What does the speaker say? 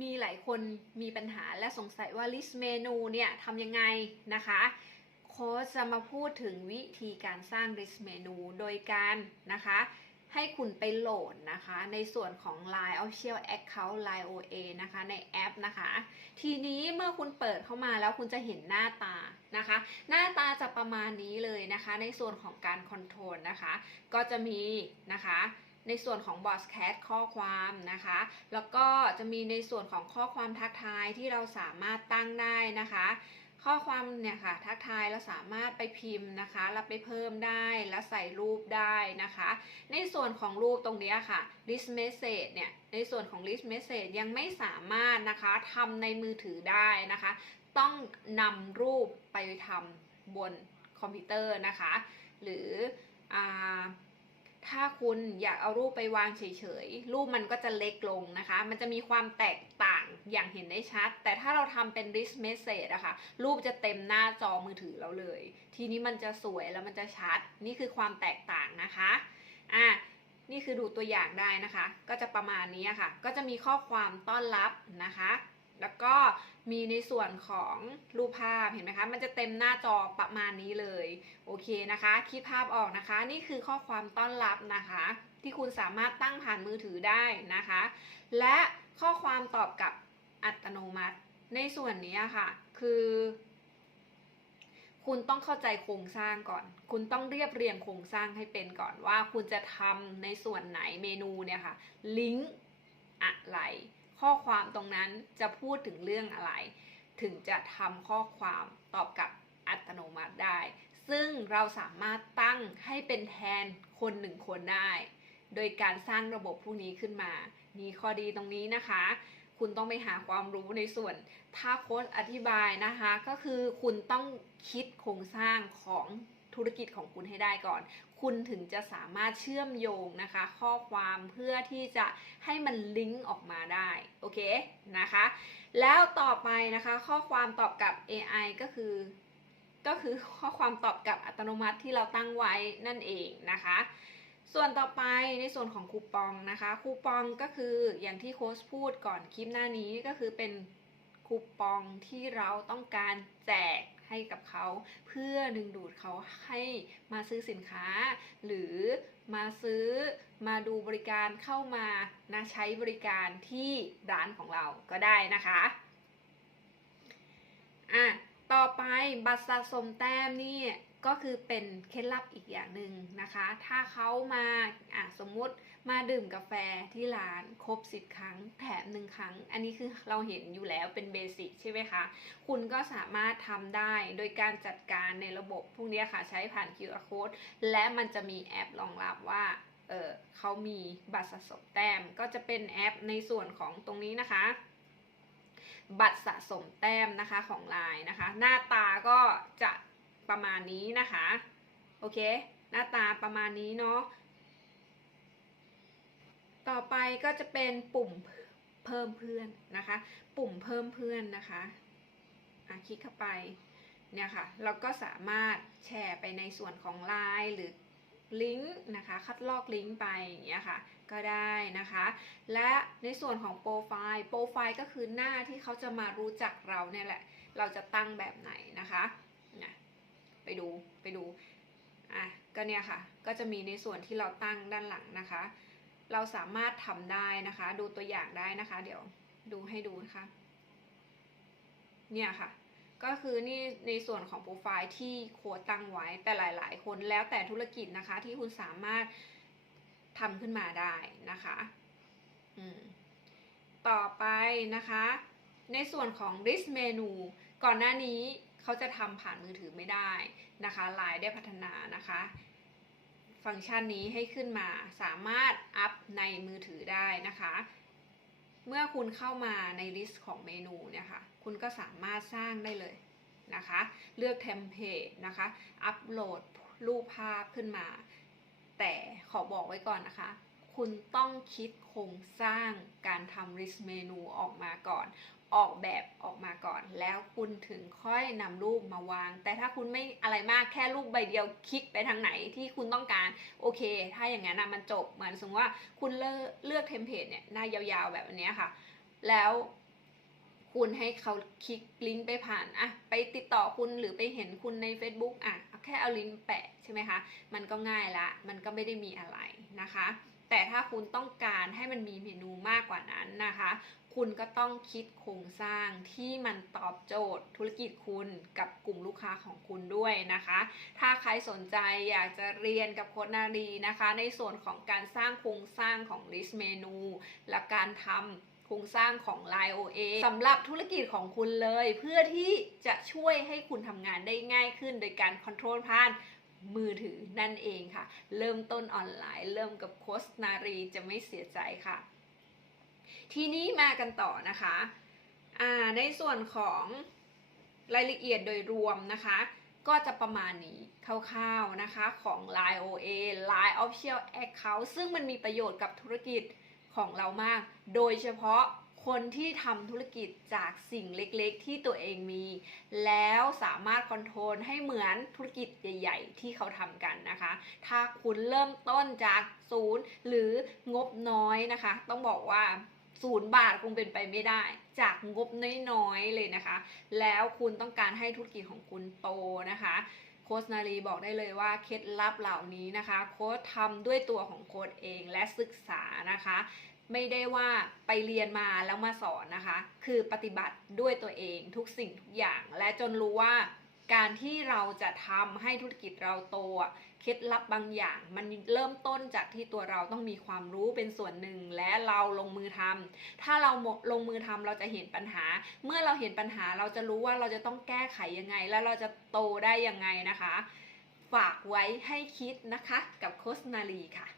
มีหลายคนมีปัญหาและสงสัยว่า list เมนูเนี่ยทำยังไงนะคะโค้ชจะมาพูดถึงวิธีการสร้าง list เมนูโดยการนะคะให้คุณไปโหลดนะคะในส่วนของ Line Official Account Line OA นะคะในแอปนะคะ ทีนี้เมื่อคุณเปิดเข้ามาแล้วคุณจะเห็นหน้าตานะคะ หน้าตาจะประมาณนี้เลยนะคะ ในส่วนของการคอนโทรลนะคะ ก็จะมีนะคะ ในส่วนของ b o s c a t ข้อความนะคะ แล้วก็จะมีในส่วนของข้อความทักทายที่เราสามารถตั้งได้นะคะ ข้อความเนี่ยค่ะทักทายเราสามารถไปพิมพ์นะคะแล้วไปเพิ่มได้แล้วใส่รูปได้นะคะ ในส่วนของรูปตรงนี้ค่ะ list message เนี่ยในส่วนของ list message ยังไม่สามารถนะคะทำในมือถือได้นะคะ ต้องนำรูปไปทำบนคอมพิวเตอร์นะคะ หรืออา ถ้าคุณอยากเอารูปไปวางเฉยๆ รูปมันก็จะเล็กลงนะคะ มันจะมีความแตกต่างอย่างเห็นได้ชัด แต่ถ้าเราทำเป็น list message อะคะ่ะ รูปจะเต็มหน้าจอมือถือเราเลย ทีนี้มันจะสวยแล้วมันจะชัด นี่คือความแตกต่างนะคะ อะนี่คือดูตัวอย่างได้นะคะ ก็จะประมาณนี้ค่ะ ก็จะมีข้อความต้อนรับนะคะ แล้วก็มีในส่วนของรูปภาพเห็นไหมคะ มันจะเต็มหน้าจอประมาณนี้เลย โอเคนะคะ คิดภาพออกนะคะ นี่คือข้อความต้อนรับนะคะ ที่คุณสามารถตั้งผ่านมือถือได้นะคะ และข้อความตอบกลับอัตโนมัติ ในส่วนนี้ค่ะ คือคุณต้องเข้าใจโครงสร้างก่อน คุณต้องเรียบเรียงโครงสร้างให้เป็นก่อนว่าคุณจะทำในส่วนไหนเมนูเนี่ยค่ะ ลิงก์อะไร ข้อความตรงนั้นจะพูดถึงเรื่องอะไร ถึงจะทำข้อความตอบกลับอัตโนมัติได้ ซึ่งเราสามารถตั้งให้เป็นแทนคนหนึ่งคนได้ โดยการสร้างระบบพวกนี้ขึ้นมา มีข้อดีตรงนี้นะคะ คุณต้องไปหาความรู้ในส่วน ถ้าโค้ชอธิบายนะคะ ก็คือคุณต้องคิดโครงสร้างของธุรกิจของคุณให้ได้ก่อน คุณถึงจะสามารถเชื่อมโยงนะคะ ข้อความเพื่อที่จะให้มันลิงก์ออกมาได้ โอเคนะคะ แล้วต่อไปนะคะข้อความตอบกับ AI ก็คือ ก็คือข้อความตอบกับอัตโนมัติที่เราตั้งไว้นั่นเองนะคะส่วนต่อไปในส่วนของคูปองนะคะคูปองก็คืออย่างที่โค้ชพูดก่อนคลิปหน้านี้ก็คือเป็นคูปองที่เราต้องการแจก ให้กับเขาเพื่อดึงดูดเขาให้มาซื้อสินค้า หรือมาซื้อมาดูบริการเข้ามานะใช้บริการที่ร้านของเราก็ได้นะคะอะ ต่อไปบัตรสะสมแต้มนี่ก็คือเป็นเคล็ดลับอีกอย่างหนึ่งนะคะ ถ้าเขามาอะสมมุติมาดื่มกาแฟที่ร้านครบ10ครั้งแถมหนึ่งครั้ง อันนี้คือเราเห็นอยู่แล้วเป็นเบสิกใช่ไหมคะ คุณก็สามารถทำได้โดยการจัดการในระบบพวกนี้ค่ะ ใช้ผ่าน QR code และมันจะมีแอปรองรับว่าเออเขามีบัตรสะสมแต้มก็จะเป็นแอปในส่วนของตรงนี้นะคะ บัตรสะสมแต้มนะคะของ Line นะคะ หน้าตาก็จะประมาณนี้นะคะ โอเค หน้าตาประมาณนี้เนาะต่อไปก็จะเป็นปุ่มเพิ่มเพื่อนนะคะ ปุ่มเพิ่มเพื่อนนะคะอะคลิกเข้าไปเนี่ยค่ะเราก็สามารถแชร์ไปในส่วนของ Line หรือลิงก์นะคะ คัดลอกลิงก์ไปอย่างเงี้ยค่ะ ก็ได้นะคะ และในส่วนของโปรไฟล์โปรไฟล์ก็คือหน้าที่เขาจะมารู้จักเราเนี่ยแหละ เราจะตั้งแบบไหนนะคะนะไปดูไปดูอะก็เนี่ยค่ะ ก็จะมีในส่วนที่เราตั้งด้านหลังนะคะ เราสามารถทำได้นะคะ ดูตัวอย่างได้นะคะ เดี๋ยวดูให้ดูนะคะ เนี่ยค่ะก็คือนี่ในส่วนของโปรไฟล์ที่โค้ดตั้งไว้แต่หลาย ๆ คนแล้วแต่ธุรกิจนะคะที่คุณสามารถ ทำขึ้นมาได้นะคะต่อไปนะคะ ในส่วนของ list menu ก่อนหน้านี้เขาจะทำผ่านมือถือไม่ได้นะคะไลน์ได้พัฒนานะคะ ฟังก์ชันนี้ให้ขึ้นมาสามารถอัพในมือถือได้นะคะ เมื่อคุณเข้ามาในลิสต์ของเมนูเนี่ยค่ะ คุณก็สามารถสร้างได้เลยนะคะ เลือกเทมเพลตนะคะ อัปโหลดรูปภาพขึ้นมา แต่ขอบอกไว้ก่อนนะคะ คุณต้องคิดโครงสร้างการทำ list เมนูออกมาก่อน ออกแบบออกมาก่อน แล้วคุณถึงค่อยนำรูปมาวาง แต่ถ้าคุณไม่อะไรมากแค่รูปใบเดียวคลิกไปทางไหนที่คุณต้องการ โอเค ถ้าอย่างนั้นนะมันจบเหมือนสมมติว่าคุณเลือกเลือกเทมเพลตเนี่ยหน้ายาวๆแบบนี้ค่ะ แล้วคุณให้เขาคลิกลิงก์ไปผ่านอะไปติดต่อคุณหรือไปเห็นคุณใน Facebook อะ แค่เอาลิงก์แปะใช่ไหมคะ มันก็ง่ายละ มันก็ไม่ได้มีอะไรนะคะ แต่ถ้าคุณต้องการให้มันมีเมนูมากกว่านั้นนะคะ คุณก็ต้องคิดโครงสร้างที่มันตอบโจทย์ธุรกิจคุณกับกลุ่มลูกค้าของคุณด้วยนะคะ ถ้าใครสนใจอยากจะเรียนกับโค้ชนารีนะคะ ในส่วนของการสร้างโครงสร้างของ list menu และการทำ โครงสร้างของ Line OA สำหรับธุรกิจของคุณเลย เพื่อที่จะช่วยให้คุณทำงานได้ง่ายขึ้น โดยการคอนโทรลผ่านมือถือนั่นเองค่ะ เริ่มต้นออนไลน์ เริ่มกับโค้ชนารีจะไม่เสียใจค่ะ ทีนี้มากันต่อนะคะในส่วนของรายละเอียดโดยรวมนะคะ ก็จะประมาณนี้คร่าวๆนะคะของ Line OA Line Official Account ซึ่งมันมีประโยชน์กับธุรกิจ ของเรามาก โดยเฉพาะคนที่ทำธุรกิจจากสิ่งเล็กๆ ที่ตัวเองมี แล้วสามารถคอนโทรลให้เหมือนธุรกิจใหญ่ ๆ ที่เขาทำกันนะคะ ถ้าคุณเริ่มต้นจากศูนย์หรืองบน้อยนะคะ ต้องบอกว่าศูนย์บาทคงเป็นไปไม่ได้ จากงบน้อยๆเลยนะคะ แล้วคุณต้องการให้ธุรกิจของคุณโตนะคะ โค้ชนาลีบอกได้เลยว่าเคล็ดลับเหล่านี้นะคะ โค้ชทำด้วยตัวของโค้ชเองและศึกษานะคะ ไม่ได้ว่าไปเรียนมาแล้วมาสอนนะคะ คือปฏิบัติด้วยตัวเองทุกสิ่งทุกอย่างและจนรู้ว่า การที่เราจะทำให้ธุรกิจเราโตเคล็ดลับบางอย่าง มันเริ่มต้นจากที่ตัวเราต้องมีความรู้เป็นส่วนหนึ่งและเราลงมือทำถ้าเราลงมือทำเราจะเห็นปัญหา เมื่อเราเห็นปัญหาเราจะรู้ว่าเราจะต้องแก้ไขยังไง และเราจะโตได้ยังไงนะคะ ฝากไว้ให้คิดนะคะกับโคชนาลีค่ะ